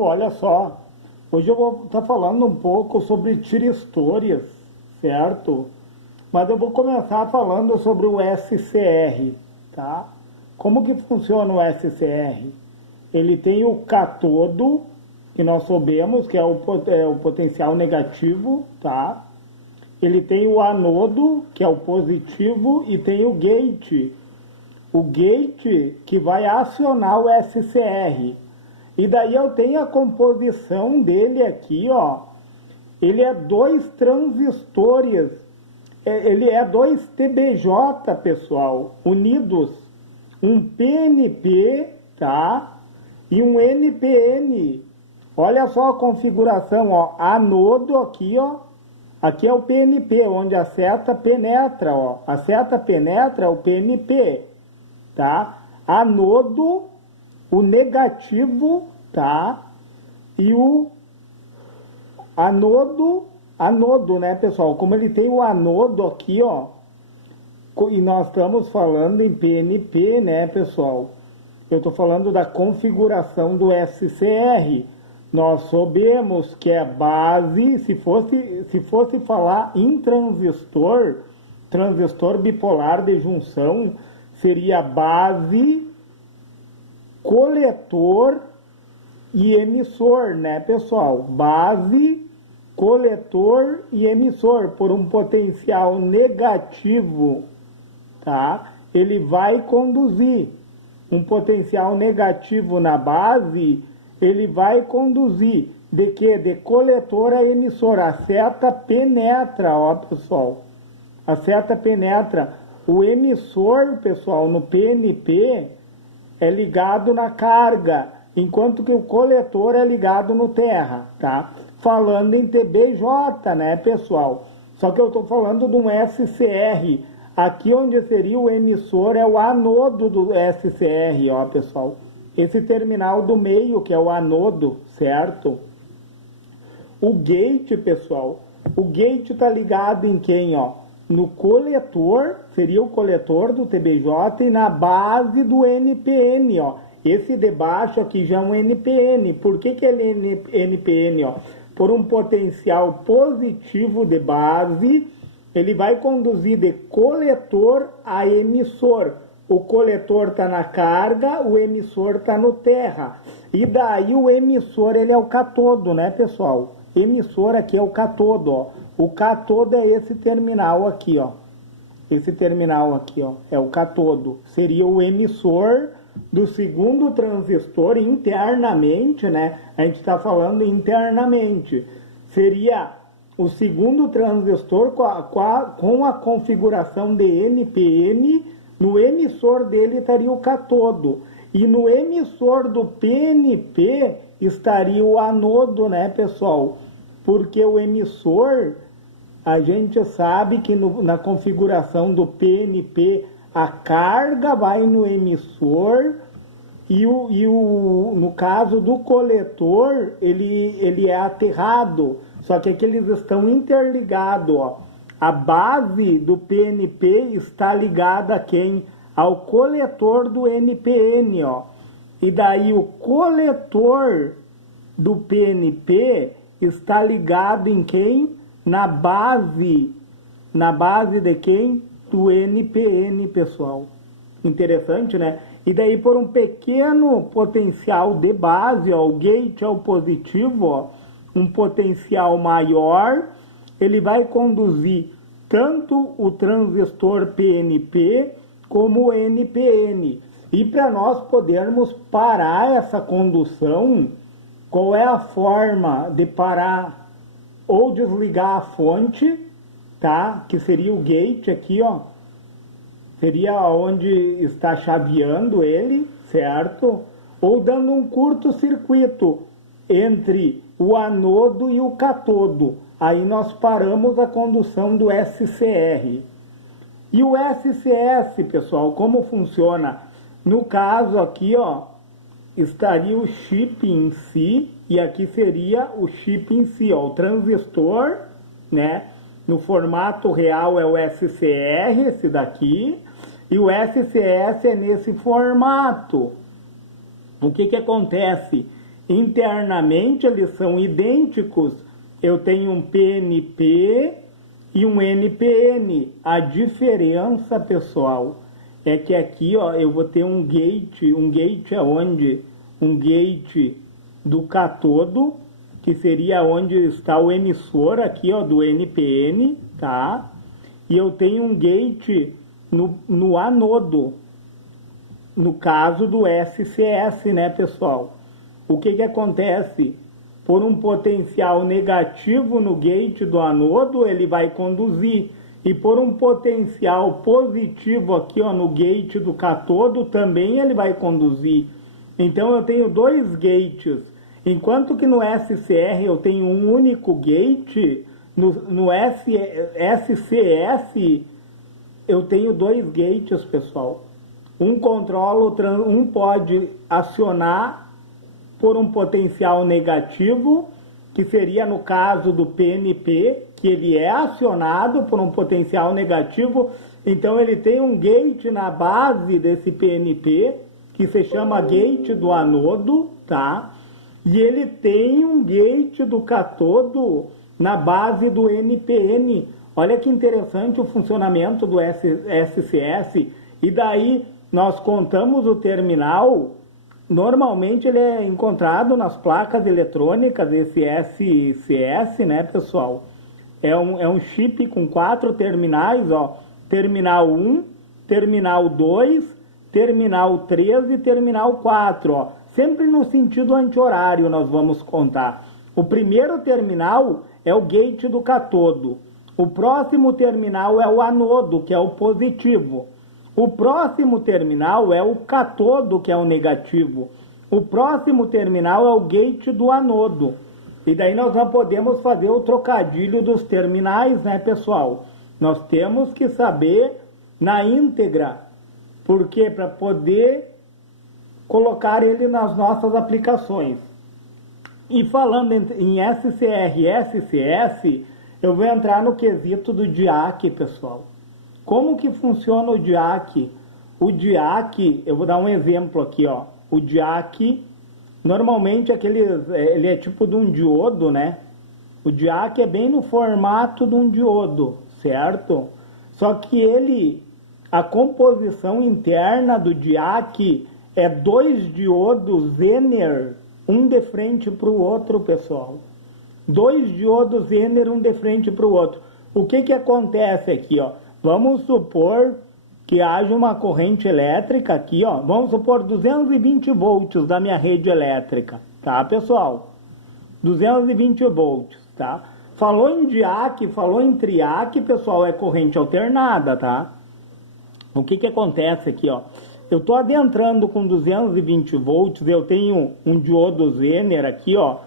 pessoal, olha só. Hoje eu vou estar falando um pouco sobre tiristories, certo? Mas eu vou começar falando sobre o SCR, tá? Como que funciona o SCR? Ele tem o cátodo, que nós sabemos que é o potencial negativo, tá? Ele tem o anodo, que é o positivo, e tem o gate. O gate que vai acionar o SCR. E daí eu tenho a composição dele aqui, ó. Ele é dois transistores, ele é dois TBJ, pessoal, unidos. Um PNP, tá? E um NPN. Olha só a configuração, ó. Anodo aqui, ó. Aqui é o PNP, onde a seta penetra, ó. A seta penetra é o PNP, tá? Anodo, o negativo, tá? E o anodo, né, pessoal? Como ele tem o anodo aqui, ó, e nós estamos falando em PNP, né, pessoal? Eu estou falando da configuração do SCR. Nós sabemos que é base, se fosse falar em transistor bipolar de junção, seria base, coletor e emissor, né, pessoal? Base, coletor e emissor, por um potencial negativo, tá? Ele vai conduzir um potencial negativo na base, ele vai conduzir de quê? De coletor a emissor. A seta penetra, ó, pessoal. A seta penetra. O emissor, pessoal, no PNP é ligado na carga, enquanto que o coletor é ligado no terra, tá? Falando em TBJ, né, pessoal? Só que eu estou falando de um SCR. Aqui onde seria o emissor é o anodo do SCR, ó, pessoal. Esse terminal do meio, que é o anodo, certo? O gate, pessoal, o gate está ligado em quem, ó? No coletor, seria o coletor do TBJ, e na base do NPN, ó. Esse de baixo aqui já é um NPN. Por que ele é NPN, ó? Por um potencial positivo de base, ele vai conduzir de coletor a emissor. O coletor está na carga, o emissor está no terra. E daí o emissor, ele é o catodo, né, pessoal? Emissor aqui é o catodo, ó. O catodo é esse terminal aqui, ó. Esse terminal aqui, ó, é o catodo. Seria o emissor do segundo transistor internamente, né? A gente está falando internamente. Seria o segundo transistor com a configuração de NPN. No emissor dele estaria o catodo. E no emissor do PNP estaria o anodo, né, pessoal? Porque o emissor, a gente sabe que na configuração do PNP, a carga vai no emissor e no caso do coletor, ele é aterrado. Só que aqui eles estão interligados, ó. A base do PNP está ligada a quem? Ao coletor do NPN, ó. E daí o coletor do PNP está ligado em quem? Na base de quem? Do NPN, pessoal. Interessante, né? E daí por um pequeno potencial de base, ó, o gate é o positivo, ó, um potencial maior, ele vai conduzir tanto o transistor PNP como o NPN. E para nós podermos parar essa condução, qual é a forma de parar? Ou desligar a fonte, tá? Que seria o gate aqui, ó. Seria onde está chaveando ele, certo? Ou dando um curto-circuito entre o anodo e o catodo. Aí nós paramos a condução do SCR. E o SCS, pessoal, como funciona? No caso aqui, ó, estaria o chip em si, e aqui seria o chip em si, ó, o transistor, né? No formato real é o SCR, esse daqui, e o SCS é nesse formato. O que acontece? internamente eles são idênticos. Eu tenho um PNP e um NPN. A diferença, pessoal, é que aqui, ó, eu vou ter um gate aonde? Um gate do cátodo, que seria onde está o emissor aqui, ó, do NPN, tá? E eu tenho um gate no anodo, no caso do SCS, né, pessoal? O que acontece? Por um potencial negativo no gate do anodo, ele vai conduzir. E por um potencial positivo aqui, ó, no gate do cátodo, também ele vai conduzir. Então eu tenho dois gates. Enquanto que no SCR eu tenho um único gate, no SCS eu tenho dois gates, pessoal. Um controla, um pode acionar por um potencial negativo, que seria no caso do PNP, que ele é acionado por um potencial negativo. Então ele tem um gate na base desse PNP, que se chama gate do anodo, tá? E ele tem um gate do cátodo na base do NPN. Olha que interessante o funcionamento do SCS. E daí nós contamos o terminal. Normalmente ele é encontrado nas placas eletrônicas, esse SCS, né, pessoal? É um chip com 4 terminais, ó. Terminal 1, terminal 2, terminal 3 e terminal 4, ó. Sempre no sentido anti-horário nós vamos contar. O primeiro terminal é o gate do cátodo. O próximo terminal é o anodo, que é o positivo. O próximo terminal é o cátodo, que é o negativo. O próximo terminal é o gate do anodo. E daí nós não podemos fazer o trocadilho dos terminais, né, pessoal? Nós temos que saber na íntegra. Por quê? Para poder colocar ele nas nossas aplicações. E falando em SCR e SCS, eu vou entrar no quesito do DIAC, pessoal. Como que funciona o DIAC? O DIAC, eu vou dar um exemplo aqui, ó. O DIAC, normalmente ele é tipo de um diodo, né? O DIAC é bem no formato de um diodo, certo? Só que a composição interna do DIAC é 2 diodos Zener, um de frente para o outro, pessoal. 2 diodos Zener, um de frente para o outro. O que acontece aqui, ó? Vamos supor que haja uma corrente elétrica aqui, ó. Vamos supor 220 volts da minha rede elétrica, tá, pessoal? 220 volts, tá? Falou em DIAC, falou em TRIAC, pessoal, é corrente alternada, tá? O que acontece aqui, ó? Eu estou adentrando com 220 volts, eu tenho um diodo Zener aqui, ó,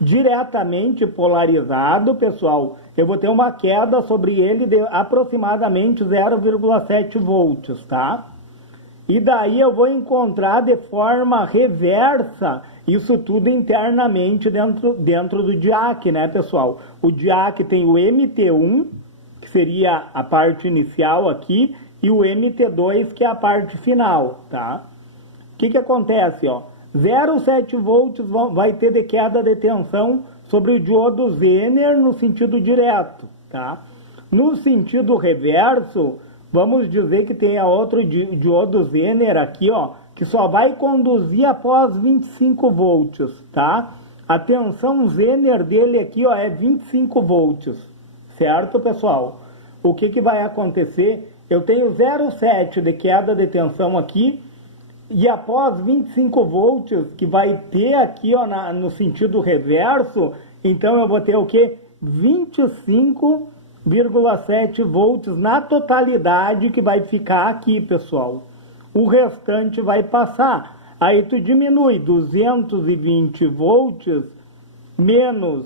diretamente polarizado, pessoal. Eu vou ter uma queda sobre ele de aproximadamente 0,7 volts, tá? E daí eu vou encontrar de forma reversa isso tudo internamente dentro do DIAC, né, pessoal? O DIAC tem o MT1, que seria a parte inicial aqui, e o MT2, que é a parte final, tá? O que acontece, ó? 0,7 volts vai ter de queda de tensão sobre o diodo Zener no sentido direto, tá? No sentido reverso, vamos dizer que tem outro diodo Zener aqui, ó, que só vai conduzir após 25 volts, tá? A tensão Zener dele aqui, ó, é 25 volts, certo, pessoal? O que vai acontecer? Eu tenho 0,7 de queda de tensão aqui, e após 25 volts, que vai ter aqui, ó, no sentido reverso, então eu vou ter o quê? 25,7 volts na totalidade que vai ficar aqui, pessoal. O restante vai passar. Aí tu diminui 220 volts menos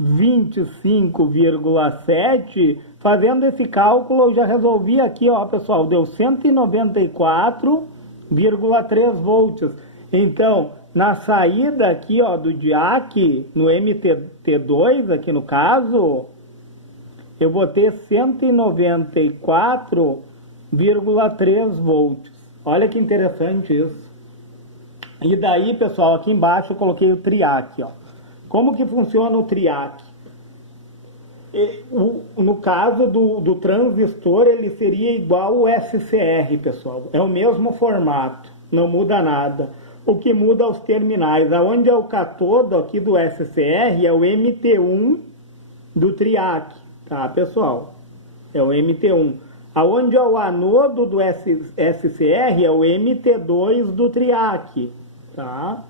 25,7, fazendo esse cálculo eu já resolvi aqui, ó, pessoal, deu 194,3 volts. Então, na saída aqui, ó, do DIAC, no MT2, aqui no caso, eu vou ter 194,3 volts. Olha que interessante isso. E daí, pessoal, aqui embaixo eu coloquei o triac, ó. Como que funciona o triac? No caso do transistor, ele seria igual o SCR, pessoal. É o mesmo formato, não muda nada. O que muda é os terminais. Aonde é o catodo aqui do SCR é o MT1 do triac, tá, pessoal? É o MT1. Aonde é o anodo do SCR é o MT2 do triac, tá?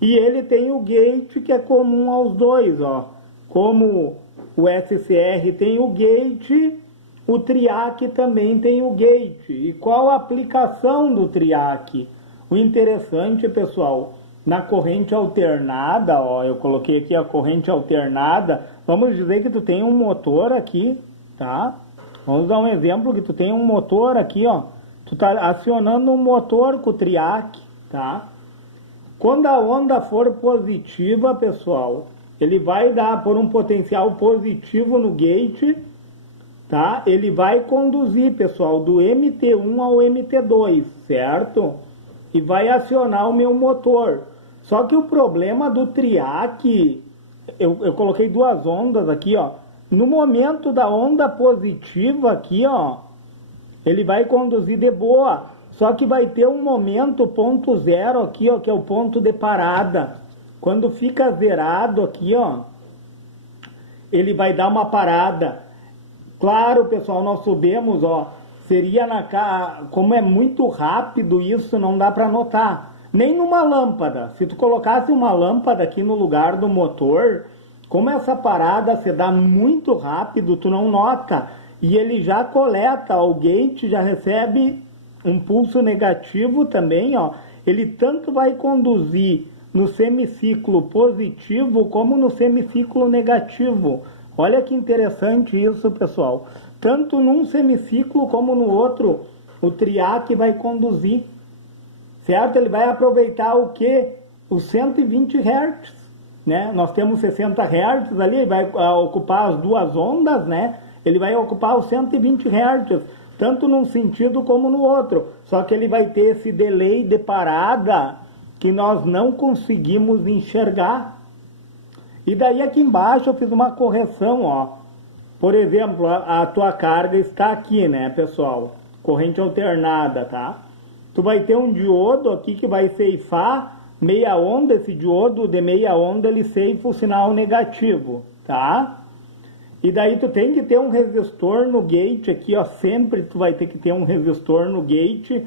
E ele tem o gate que é comum aos dois, ó. Como o SCR tem o gate, o triac também tem o gate. E qual a aplicação do triac? O interessante, pessoal, na corrente alternada, ó, eu coloquei aqui a corrente alternada, vamos dizer que tu tem um motor aqui, tá? Vamos dar um exemplo que tu tem um motor aqui, ó. Tu tá acionando um motor com o triac, tá? Quando a onda for positiva, pessoal, ele vai dar por um potencial positivo no gate, tá? Ele vai conduzir, pessoal, do MT1 ao MT2, certo? E vai acionar o meu motor. Só que o problema do triac, eu coloquei duas ondas aqui, ó. No momento da onda positiva aqui, ó, ele vai conduzir de boa. Só que vai ter um momento, ponto zero aqui, ó, que é o ponto de parada. Quando fica zerado aqui, ó, ele vai dar uma parada. Claro, pessoal, nós sabemos, ó, seria como é muito rápido isso, não dá para notar. Nem numa lâmpada. Se tu colocasse uma lâmpada aqui no lugar do motor, como essa parada se dá muito rápido, tu não nota. E ele já coleta, o gate já recebe um pulso negativo também, ó. Ele tanto vai conduzir no semiciclo positivo como no semiciclo negativo. Olha que interessante isso, pessoal. Tanto num semiciclo como no outro, o triac vai conduzir. Certo? Ele vai aproveitar o quê? Os 120 Hz. Né? Nós temos 60 Hz ali, ele vai ocupar as duas ondas, né? Ele vai ocupar os 120 Hz, tanto num sentido como no outro. Só que ele vai ter esse delay de parada que nós não conseguimos enxergar. E daí aqui embaixo eu fiz uma correção, ó. Por exemplo, a tua carga está aqui, né, pessoal? Corrente alternada, tá? Tu vai ter um diodo aqui que vai ceifar meia onda. Esse diodo de meia onda, ele ceifa o sinal negativo, tá? E daí tu tem que ter um resistor no gate aqui, ó. Sempre tu vai ter que ter um resistor no gate,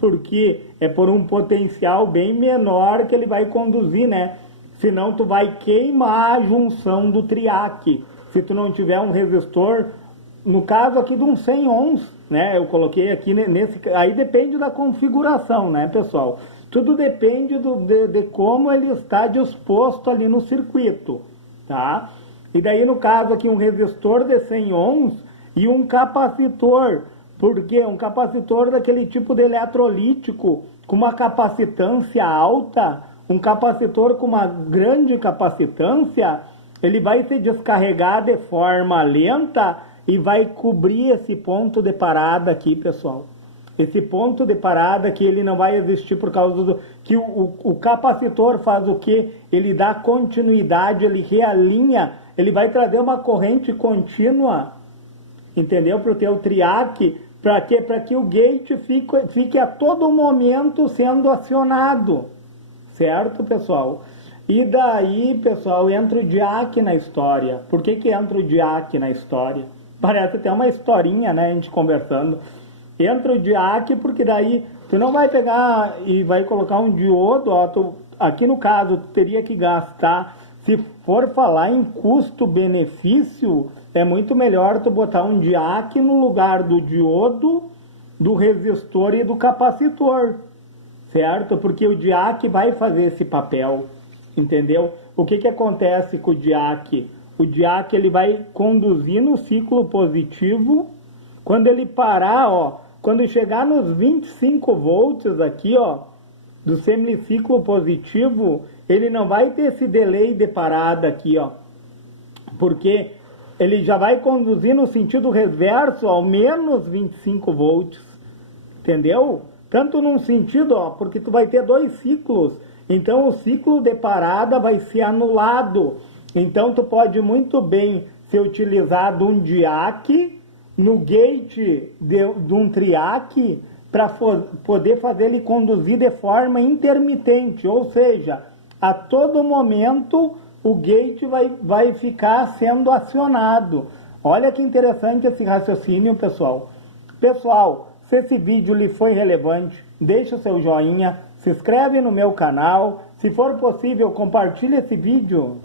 porque é por um potencial bem menor que ele vai conduzir, né? Senão tu vai queimar a junção do triac. Se tu não tiver um resistor, no caso aqui de uns 100 ohms, né? Eu coloquei aqui nesse... Aí depende da configuração, né, pessoal? Tudo depende de como ele está disposto ali no circuito, tá? E daí, no caso aqui, um resistor de 100 ohms e um capacitor. Por quê? Um capacitor daquele tipo de eletrolítico com uma capacitância alta, um capacitor com uma grande capacitância, ele vai se descarregar de forma lenta e vai cobrir esse ponto de parada aqui, pessoal. Esse ponto de parada que ele não vai existir por causa do... que o capacitor faz o quê? Ele dá continuidade, ele realinha, ele vai trazer uma corrente contínua, entendeu? Para o teu triac, para quê? Para que o gate fique a todo momento sendo acionado, certo, pessoal? E daí, pessoal, entra o diac na história. Por que entra o diac na história? Parece até uma historinha, né, a gente conversando. Entra o diac porque daí tu não vai pegar e vai colocar um diodo, ó, aqui no caso tu teria que gastar, se for falar em custo-benefício, é muito melhor tu botar um diac no lugar do diodo, do resistor e do capacitor, certo? Porque o diac vai fazer esse papel, entendeu? O que acontece com o diac? O diac ele vai conduzir no ciclo positivo. Quando ele parar, ó, quando chegar nos 25 volts aqui, ó, do semiciclo positivo, ele não vai ter esse delay de parada aqui, ó, porque ele já vai conduzir no sentido reverso ao menos 25 volts, entendeu? Tanto num sentido, ó, porque tu vai ter dois ciclos, então o ciclo de parada vai ser anulado. Então tu pode muito bem ser utilizado um diac no gate de um triac para poder fazer ele conduzir de forma intermitente, ou seja, a todo momento o gate vai ficar sendo acionado. Olha que interessante esse raciocínio, pessoal. Pessoal, se esse vídeo lhe foi relevante, deixe o seu joinha, se inscreve no meu canal, se for possível, compartilhe esse vídeo.